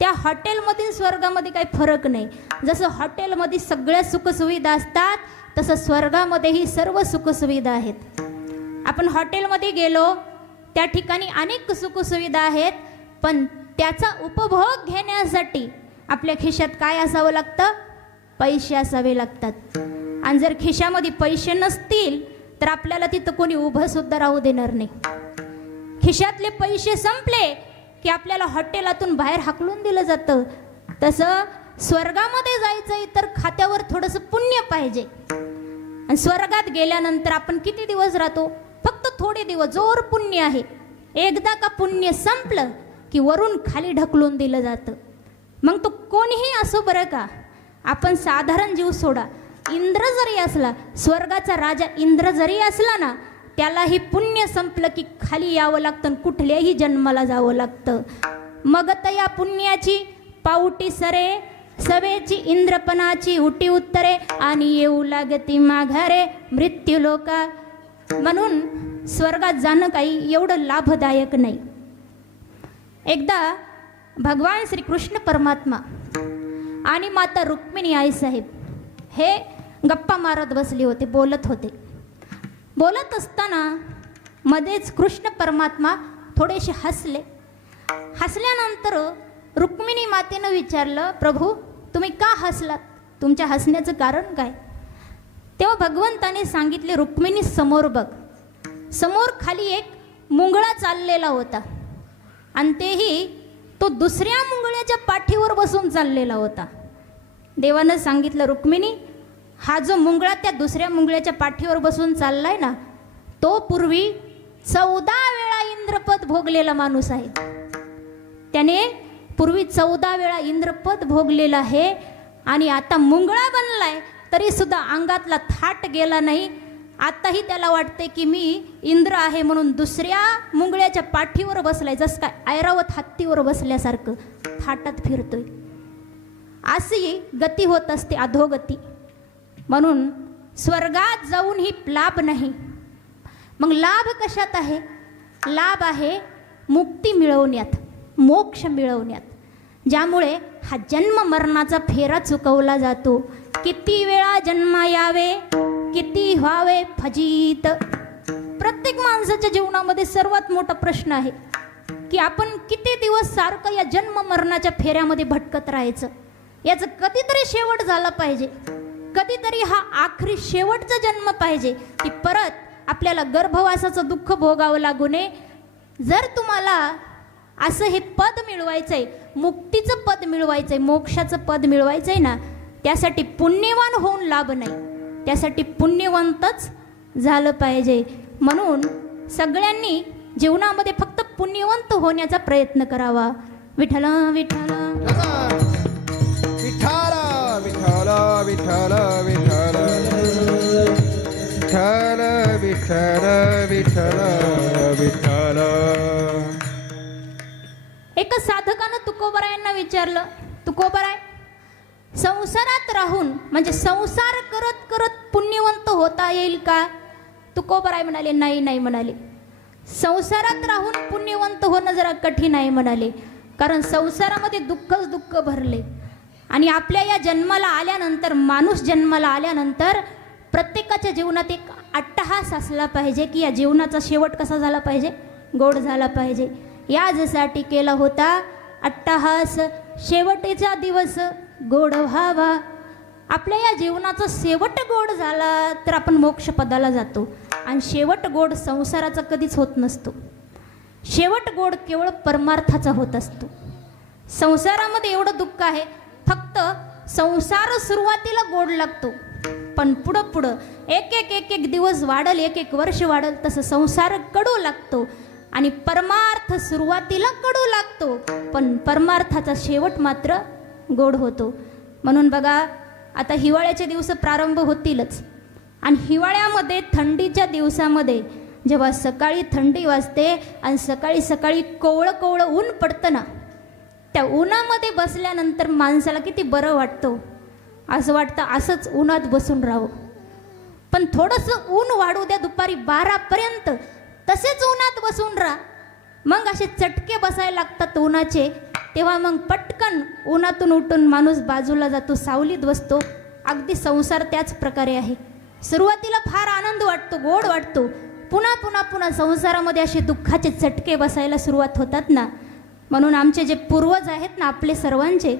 त्या हॉटेलमधील स्वर्गामध्ये काही फरक नाही. जसं हॉटेलमध्ये सगळ्या सुखसुविधा असतात तसं स्वर्गामध्येही सर्व सुखसुविधा आहेत. आपण हॉटेलमध्ये गेलो त्या ठिकाणी अनेक सुखसुविधा आहेत, पण त्याचा उपभोग घेण्यासाठी आपल्या खिशात काय असावं लागतं? पैसे असावे लागतात. आणि जर खिशामध्ये पैसे नसतील तर आपल्याला तिथं कोणी उभं सुद्धा राहू देणार नाही. खिशातले पैसे संपले की आपल्याला हॉटेलातून बाहेर हाकलून दिलं जातं. तसं स्वर्गामध्ये जायचं तर खात्यावर थोडंसं पुण्य पाहिजे. आणि स्वर्गात गेल्यानंतर आपण किती दिवस राहतो? फक्त थोडे दिवस. जोर पुण्य आहे. एकदा का पुण्य संपलं की वरून खाली ढकलून दिलं जातं. मग तो कोणीही असो बरं का, आपण साधारण जीव सोडा. इंद्र जरी असला, स्वर्गाचा राजा इंद्र जरी असला ना, त्यालाही पुण्य संपलं की खाली यावं लागतं, कुठल्याही जन्माला जावं लागतं. मग तया पुण्याची पाऊटी सरे, सवेची इंद्रपणाची उटी उत्तरे, आणि येऊ लागती माघारे मृत्यू लोका. म्हणून स्वर्गात जाणं काही एवढं लाभदायक नाही. एकदा भगवान श्रीकृष्ण परमात्मा आणि माता रुक्मिणी आईसाहेब हे गप्पा मारत बसले होते, बोलत होते. बोलत असताना मध्येच कृष्ण परमात्मा थोडेसे हसले. हसल्यानंतर रुक्मिणी मातेनं विचारलं, प्रभू तुम्ही का हसलात? तुमच्या हसण्याचं कारण काय? तेव्हा भगवंताने सांगितले, रुक्मिणी समोर बघ. समोर खाली एक मुंगळा चाललेला होता आणि तेही तो दुसऱ्या मुंगळ्याच्या पाठीवर बसून चाललेला होता. देवानं सांगितलं, रुक्मिणी हा जो मुंगळा त्या दुसऱ्या मुंगळ्याच्या पाठीवर बसून चाललाय ना, तो पूर्वी 14 वेळा इंद्रपद भोगलेला माणूस आहे. त्याने पूर्वी 14 वेळा इंद्रपद भोगलेलं आहे आणि आता मुंगळा बनलाय तरी सुद्धा अंगातला थाट गेला नाही. आताही त्याला वाटते की मी इंद्र आहे म्हणून दुसऱ्या मुंगळ्याच्या पाठीवर बसलाय, जसं काय ऐरावत हत्तीवर बसल्यासारखं थाटात फिरतोय. अशी गती होत असते, अधोगती. म्हणून स्वर्गात जाऊन ही लाभ नाही. मग लाभ कशात आहे? लाभ आहे मुक्ती मिळवण्यात, मोक्ष मिळवण्यात, ज्यामुळे हा जन्म मरणाचा फेरा चुकवला जातो. किती वेळा जन्म यावे, किती व्हावे फजित. प्रत्येक माणसाच्या जीवनामध्ये सर्वात मोठा प्रश्न आहे की आपण किती दिवस सारखं या जन्म मरणाच्या फेऱ्यामध्ये भटकत राहायचं. याचं कधीतरी शेवट झाला पाहिजे. कधीतरी हा आखरी शेवटचा जन्म पाहिजे की परत आपल्याला गर्भवासाचं दुःख भोगावं लागू नये. जर तुम्हाला असं हे पद मिळवायचंय, मुक्तीचं पद मिळवायचंय, मोक्षाचं पद मिळवायचंय ना, त्यासाठी पुण्यवान होऊन लाभ नाही, त्यासाठी पुण्यवंतच झालं पाहिजे. म्हणून सगळ्यांनी जीवनामध्ये फक्त पुण्यवंत होण्याचा प्रयत्न करावा. विठ्ठल विठ्ठल विठ्ठल विठ्ठल विठ्ठल विठ्ठल विठ्ठल विठ्ठल विठ्ठल विठ्ठल. एका साधकानं तुकोबारायांना विचारलं, तुकोबाराय संसारात राहून म्हणजे संसार करत करत पुण्यवंत होता येईल का? तुकोबाराय म्हणाले, नाही नाही म्हणाले. संसारात राहून पुण्यवंत होणं जरा कठीण आहे म्हणाले. कारण संसारामध्ये दुःखच दुःख भरले. आणि आपल्या या जन्माला आल्यानंतर, माणूस जन्माला आल्यानंतर प्रत्येकाच्या जीवनात एक अट्टहास असला पाहिजे की या जीवनाचा शेवट कसा झाला पाहिजे, गोड झाला पाहिजे. यासाठी केला होता अट्टहास, शेवटीचा दिवस गोड व्हावा. आपल्या या जीवनाचा शेवट गोड झाला तर आपण मोक्षपदाला जातो. आणि शेवट गोड संसाराचा कधीच होत नसतो. शेवट गोड केवळ परमार्थाचा होत असतो. संसारामध्ये एवढं दुःख आहे, फक्त संसार सुरुवातीला गोड लागतो, पण पुढं पुढं एक एक दिवस वाढल, एक वर्ष वाढल, तसं संसार कडू लागतो. आणि परमार्थ सुरुवातीला कडू लागतो, पण परमार्थाचा शेवट मात्र गोड होतो. म्हणून बघा, आता हिवाळ्याचे दिवस प्रारंभ होतीलच. आणि हिवाळ्यामध्ये, थंडीच्या दिवसामध्ये जेव्हा सकाळी थंडी वाजते आणि सकाळी सकाळी कोवळं कोवळं ऊन पडतं ना, त्या उन्हामध्ये बसल्यानंतर माणसाला किती बरं वाटतं. असं वाटतं असंच उन्हात बसून राहावं. पण थोडंसं ऊन वाढू द्या, दुपारी 12पर्यंत तसेच उन्हात बसून राहा. मग असे चटके बसायला लागतात उन्हाचे, तेव्हा मग पटकन उन्हातून उठून माणूस बाजूला जातो, सावलीत बसतो. अगदी संसार त्याच प्रकारे आहे. सुरुवातीला फार आनंद वाटतो, गोड वाटतो, पुन्हा पुन्हा पुन्हा संसारामध्ये असे दुःखाचे चटके बसायला सुरुवात होतात ना. म्हणून आमचे जे पूर्वज आहेत ना, आपले सर्वांचे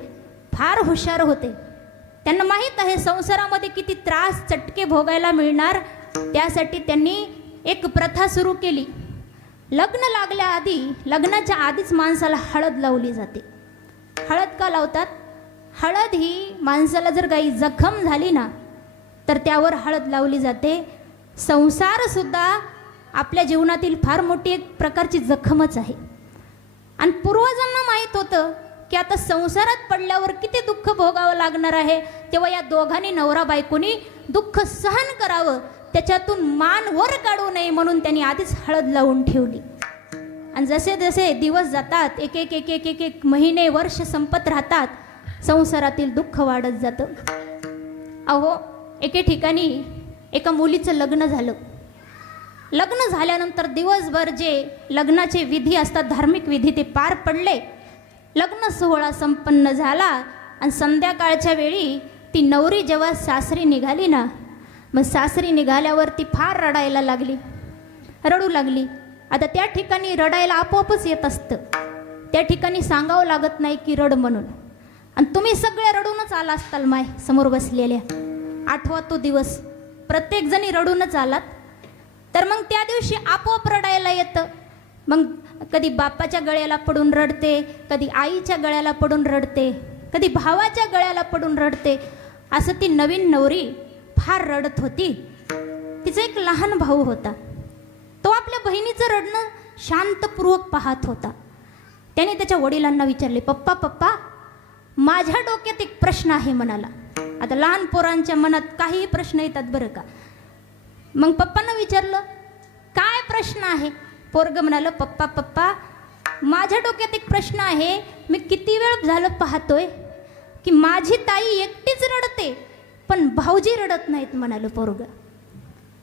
फार हुशार होते. त्यांना माहीत आहे संसारामध्ये किती त्रास, चटके भोगायला मिळणार. त्यासाठी त्यांनी एक प्रथा सुरू केली. लग्न लागल्या आधी, लग्नाच्या आधीच माणसाला हळद लावली जाते. हळद का लावतात? हळद ही माणसाला जर काही जखम झाली ना, तर त्यावर हळद लावली जाते. संसारसुद्धा आपल्या जीवनातील फार मोठी एक प्रकारची जखमच आहे. आणि पूर्वजांना माहीत होतं की आता संसारात पडल्यावर किती दुःख भोगावं लागणार आहे. तेव्हा या दोघांनी, नवरा बायकोनी, दुःख सहन करावं, त्याच्यातून मान वर काढू नये म्हणून त्यांनी आधीच हळद लावून ठेवली. आणि जसे जसे दिवस जातात, एक महिने, वर्ष संपत राहतात, संसारातील दुःख वाढत जातं. अहो, एके ठिकाणी एका मुलीचं लग्न झालं. लग्न झाल्यानंतर दिवसभर जे लग्नाचे विधी असतात, धार्मिक विधी, ते पार पडले. लग्न सोहळा संपन्न झाला आणि संध्याकाळच्या वेळी ती नवरी जेव्हा सासरी निघाली ना, मग सासरी निघाल्यावर ती फार रडायला लागली, रडू लागली. आता त्या ठिकाणी रडायला आपोआपच येत असतं. त्या ठिकाणी सांगावं लागत नाही की रड म्हणून. आणि तुम्ही सगळे रडूनच आला असताल माय समोर बसलेल्या. आठवा तो दिवस, प्रत्येकजणी रडूनच आलात. तर मग त्या दिवशी आपोआप रडायला येतं. मग कधी बापाच्या गळ्याला पडून रडते, कधी आईच्या गळ्याला पडून रडते, कधी भावाच्या गळ्याला पडून रडते. असं ती नवीन नवरी फार रडत होती. तिचा एक लहान भाऊ होता. तो आपल्या बहिणीचं रडणं शांतपूर्वक पाहत होता. त्याने त्याच्या वडिलांना विचारले, पप्पा पप्पा, माझ्या डोक्यात एक प्रश्न आहे म्हणाला. आता लहान पोरांच्या मनात काहीही प्रश्न येतात बरं का. मग पप्पांना विचारलं, काय प्रश्न आहे? पोरगं म्हणालं, पप्पा पप्पा, माझ्या डोक्यात एक प्रश्न आहे. मी किती वेळ झालं पाहतोय की माझी ताई एकटीच रडते, पण भाऊजी रडत नाहीत म्हणालं पोरगं.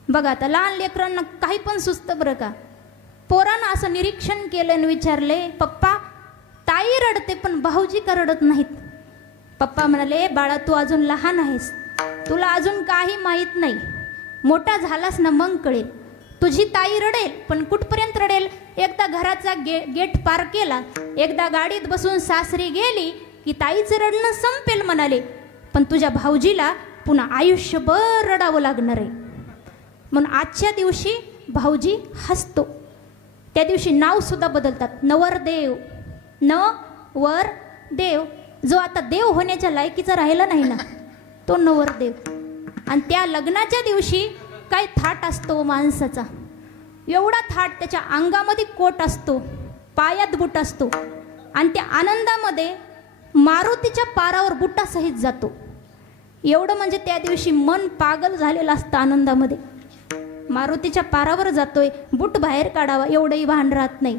बघा, आता लहान लेकरांना काही पण सुचतं बरं का. पोरानं असं निरीक्षण केलं आणि विचारले, पप्पा, ताई रडते पण भाऊजी का रडत नाहीत? पप्पा म्हणाले, बाळा, तू अजून लहान आहेस, तुला अजून काही माहीत नाही. मोठा झालास ना मग कळेल. तुझी ताई रडेल, पण कुठपर्यंत रडेल? एकदा घराचा गेट पार केला, एकदा गाडीत बसून सासरी गेली की ताईचं रडणं संपेल म्हणाले. पण तुझ्या भाऊजीला पुन्हा आयुष्यभर रडावं लागणार आहे. म्हणून आजच्या दिवशी भाऊजी हसतो. त्या दिवशी नावसुद्धा बदलतात, नवरदेव, नवरदेव. जो आता देव होण्याच्या लायकीचा राहिला नाही ना, तो नवरदेव. आणि त्या लग्नाच्या दिवशी काय थाट असतो माणसाचा, एवढा थाट. त्याच्या अंगामध्ये कोट असतो, पायात बूट असतो. आणि त्या आनंदामध्ये मारुतीच्या पारावर बुटासहित जातो. एवढं म्हणजे त्या दिवशी मन पागल झालेलं असतं आनंदामध्ये. मारुतीच्या पारावर जातोय, बूट बाहेर काढावा एवढंही भान राहत नाही.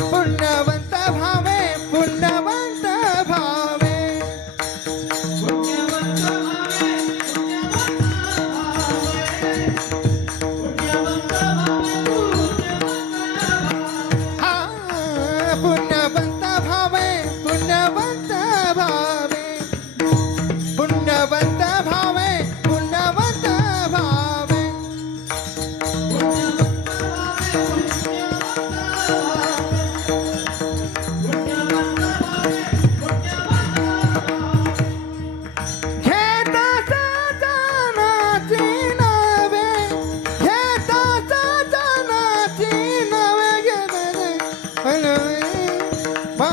पुण्यवंत भावे, पुण्यवंत भावे, हा पुण्यवंत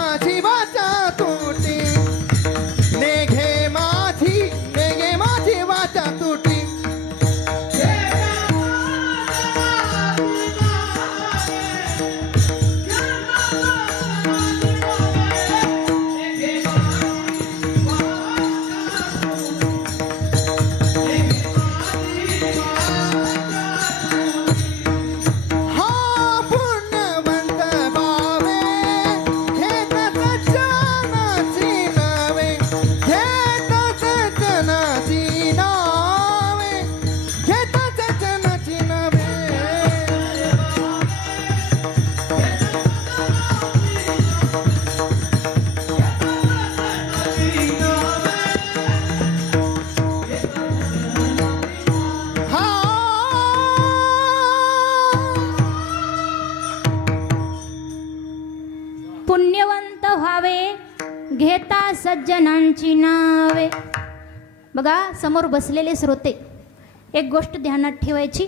माझी वाचा तुटी नेघे माझी वाचा तुटी हा पुण्यवंत भावे घेत सज्जनाची नावे घेत सज्जनाची नावे घेत सज्जनाची नावे पुण्यवंत व्हावे घेता सज्जनांची नावे. बघा समोर बसलेले श्रोते, एक गोष्ट ध्यानात ठेवायची.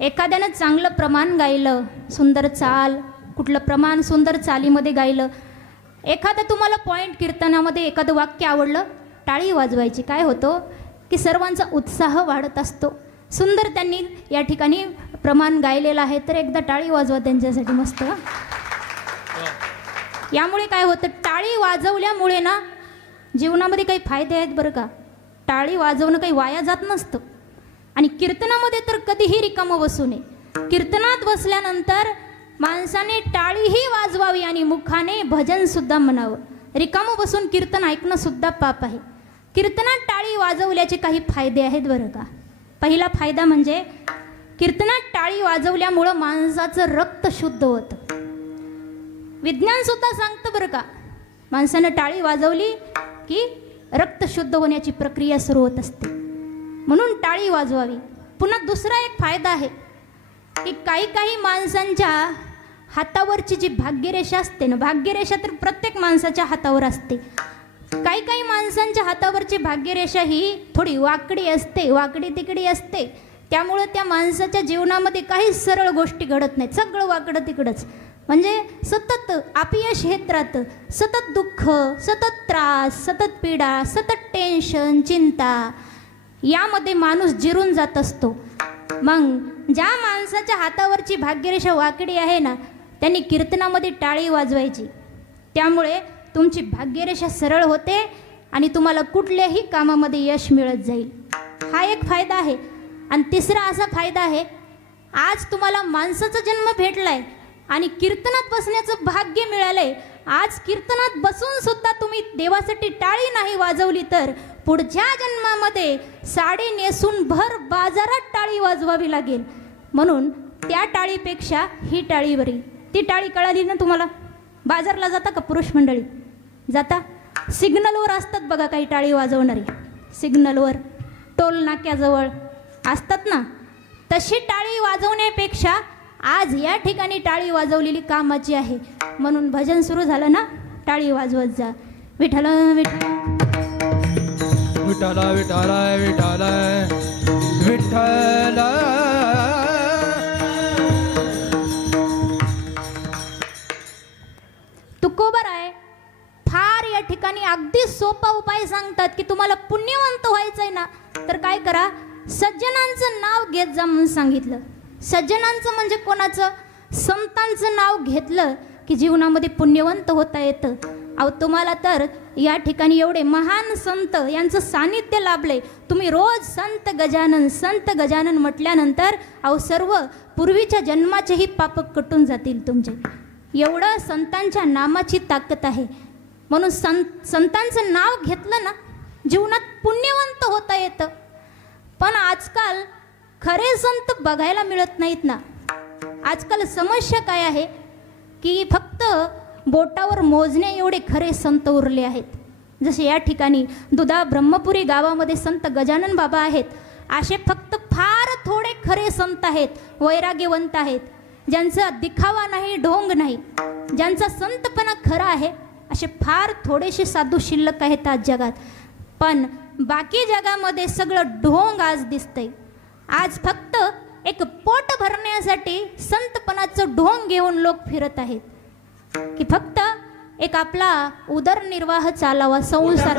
एखाद्यानं चांगलं प्रमाण गायलं, सुंदर चाल, कुठलं प्रमाण सुंदर चालीमध्ये गायलं, एखादं तुम्हाला पॉईंट कीर्तनामध्ये एखादं वाक्य आवडलं, टाळी वाजवायची. काय होतं की सर्वांचा उत्साह वाढत असतो. सुंदर त्यांनी या ठिकाणी प्रमाण गायलेलं आहे, तर एकदा टाळी वाजवा त्यांच्यासाठी मस्त. यामुळे काय होतं, टाळी वाजवल्यामुळे ना जीवनामध्ये काही फायदे आहेत बरं का. टाळी वाजवणं काही वाया जात नसतं. आणि कीर्तनामध्ये तर कधीही रिकामं बसू नये. कीर्तनात बसल्यानंतर माणसाने टाळीही वाजवावी आणि मुखाने भजनसुद्धा म्हणावं. रिकामं बसून कीर्तन ऐकणं सुद्धा पाप आहे. कीर्तनात टाळी वाजवल्याचे काही फायदे आहेत बरं का. पहिला फायदा म्हणजे कीर्तनात टाळी वाजवल्यामुळं माणसाचं रक्त शुद्ध होतं. विज्ञान सुद्धा सांगतं बरं का, माणसानं टाळी वाजवली की रक्त शुद्ध होण्याची प्रक्रिया सुरू होत असते. म्हणून टाळी वाजवावी. पुन्हा दुसरा एक फायदा आहे की काही माणसांच्या हातावरची जी भाग्यरेषा असते ना, भाग्यरेषा तर प्रत्येक माणसाच्या हातावर असते. काही माणसांच्या हातावरची भाग्यरेषा ही थोडी वाकडी असते, वाकडी तिकडी असते. त्यामुळं त्या माणसाच्या जीवनामध्ये काही सरळ गोष्टी घडत नाहीत, सगळं वाकडं तिकडंच. म्हणजे सतत अपयश येत राहतं, सतत दुःख, सतत त्रास, सतत पीडा, सतत टेन्शन, चिंता, यामध्ये माणूस जिरून जात असतो. मग ज्या माणसाच्या हातावरची भाग्यरेषा वाकडी आहे ना, त्यांनी कीर्तनामध्ये टाळी वाजवायची. त्यामुळे तुमची भाग्यरेषा सरळ होते आणि तुम्हाला कुठल्याही कामामध्ये यश मिळत जाईल. हा एक फायदा आहे. आणि तिसरा असा फायदा आहे, आज तुम्हाला माणसाचा जन्म भेटलाय आणि कीर्तनात बसण्याचं भाग्य मिळालंय. आज कीर्तनात बसून सुद्धा तुम्ही देवासाठी टाळी नाही वाजवली तर पुढच्या जन्मामध्ये साडी नेसून भर बाजारात टाळी वाजवावी लागेल. म्हणून त्या टाळीपेक्षा ही टाळी बरी. ती टाळी कळाली ना तुम्हाला. बाजारला जाता का पुरुष मंडळी? जाता. सिग्नलवर असतात बघा काही टाळी वाजवणारी, सिग्नलवर टोल नाक्याजवळ असतात ना. तशी टाळी वाजवण्यापेक्षा आज या ठिकाणी टाळी वाजवलेली कामाची आहे. म्हणून भजन सुरू झालं ना, टाळी वाजवत जा. विठ्ठल विठ्ठल विठ्ठल विठ्ठल विठ्ठल विठ्ठल. तुकोबराय फार या ठिकाणी अगदी सोपा उपाय सांगतात की तुम्हाला पुण्यवंत व्हायचंय ना, तर काय करा, सज्जनांचं नाव घेत जा म्हणून सांगितलं. सज्जनांचं म्हणजे कोणाचं? संतांचं नाव घेतलं की जीवनामध्ये पुण्यवंत होता येतं. अहो तुम्हाला तर या ठिकाणी एवढे महान संत यांचं सानिध्य लाभले. तुम्ही रोज संत गजानन म्हटल्यानंतर अहो सर्व पूर्वीच्या जन्माचेही पाप कटून जातील तुमचे. एवढं संतांच्या नामाची ताकद आहे. म्हणून संतांचं नाव घेतलं ना, जीवनात पुण्यवंत होता येतं. पण आजकाल खरे संत बघायला मिळत नाहीत ना. आजकाल समस्या काय आहे की फक्त बोटावर मोजणे एवढे खरे संत उरले आहेत. जसे या ठिकाणी दुधा ब्रह्मपुरी गावामध्ये संत गजानन बाबा आहेत. असे फक्त फार थोडे खरे संत आहेत, वैराग्यवंत आहेत, ज्यांचा दिखावा नाही, ढोंग नाही, ज्यांचा संतपणा खरा आहे. असे फार थोडेसे साधू शिल्लक आहेत आज जगात. पण बाकी जगामध्ये सगळं ढोंग आज दिसतंय. आज फक्त एक पोट भरण्यासाठी संतपणाचं ढोंग घेऊन लोक फिरत आहेत की फक्त एक आपला उदरनिर्वाह चालावा संसार